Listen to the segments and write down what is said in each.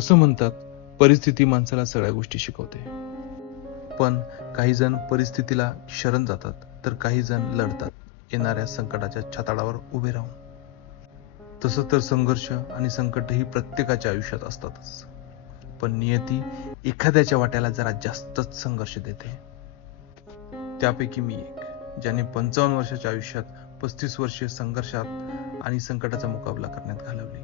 असं म्हणतात, परिस्थिती माणसाला सगळ्या गोष्टी शिकवते. पण काही जण परिस्थितीला शरण जातात, तर काही जण लढतात येणाऱ्या संकटाच्या छताडावर उभे राहून. तसं तर संघर्ष आणि संकट ही प्रत्येकाच्या आयुष्यात असतातच, पण नियती एखाद्याच्या वाट्याला जरा जास्तच संघर्ष देते. त्यापैकी मी एक, ज्याने 55 वर्षाच्या आयुष्यात 35 वर्षे संघर्षात आणि संकटाचा मुकाबला करण्यात घालवली.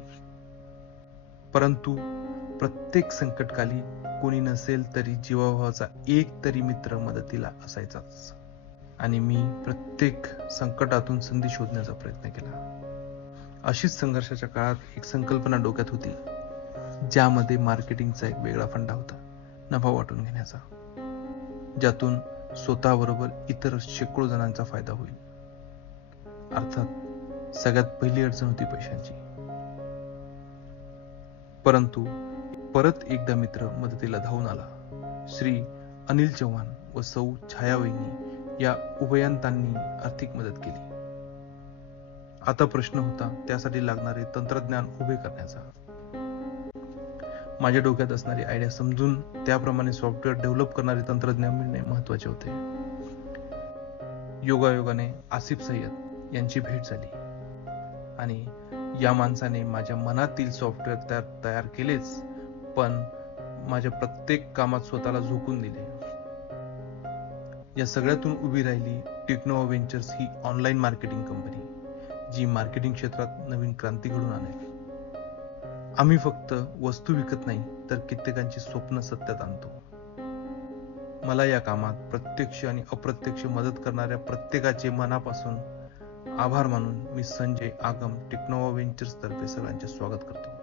परंतु प्रत्येक संकटकाली कोणी नसेल तरी जीवाभावाचा एक तरी मित्र मदतीला असायचाच. आणि मी प्रत्येक संकटातून संधी शोधण्याचा प्रयत्न केला. अशीच संघर्षाच्या काळात एक संकल्पना डोक्यात होती, ज्यामध्ये मार्केटिंगचा एक वेगळा फंडा होता, नफा वाटून घेण्याचा, ज्यातून स्वतःबरोबर इतर शेकडो जणांचा फायदा होईल. अर्थात सगळ्यात पहिली अडचण होती पैशांची. परंतु परत एकदा मित्र मदतीला धावून आला. श्री अनिल चव्हाण व सौ छायावहिनी या उभयंतांनी आर्थिक मदत केली. आता प्रश्न होता त्यासाठी लागणारे तंत्रज्ञान उभे करण्याचा. माझ्या डोक्यात असणारी आयडिया समजून त्याप्रमाणे सॉफ्टवेअर डेव्हलप करणारे तंत्रज्ञान मिळणे महत्वाचे होते. योगायोगाने आसिफ सय्यद यांची भेट झाली आणि या माणसाने माझ्या मनातील सॉफ्टवेअर तयार केलेच, पण माझ्या प्रत्येक कामात स्वतःला झोकून दिले. या सगळ्यातून उभी राहिली टेक्नोवा व्हेंचर्स ही ऑनलाईन मार्केटिंग कंपनी, जी मार्केटिंग क्षेत्रात नवीन क्रांती घडवून आणेल. आम्ही फक्त वस्तू विकत नाही, तर कित्येकांची स्वप्न सत्यात आणतो. मला या कामात प्रत्यक्ष आणि अप्रत्यक्ष मदत करणाऱ्या प्रत्येकाचे मनापासून आभार मानून मी संजय आगम टेक्नोवा व्हेंचर्स तर्फे सगळ्यांचे स्वागत करतो.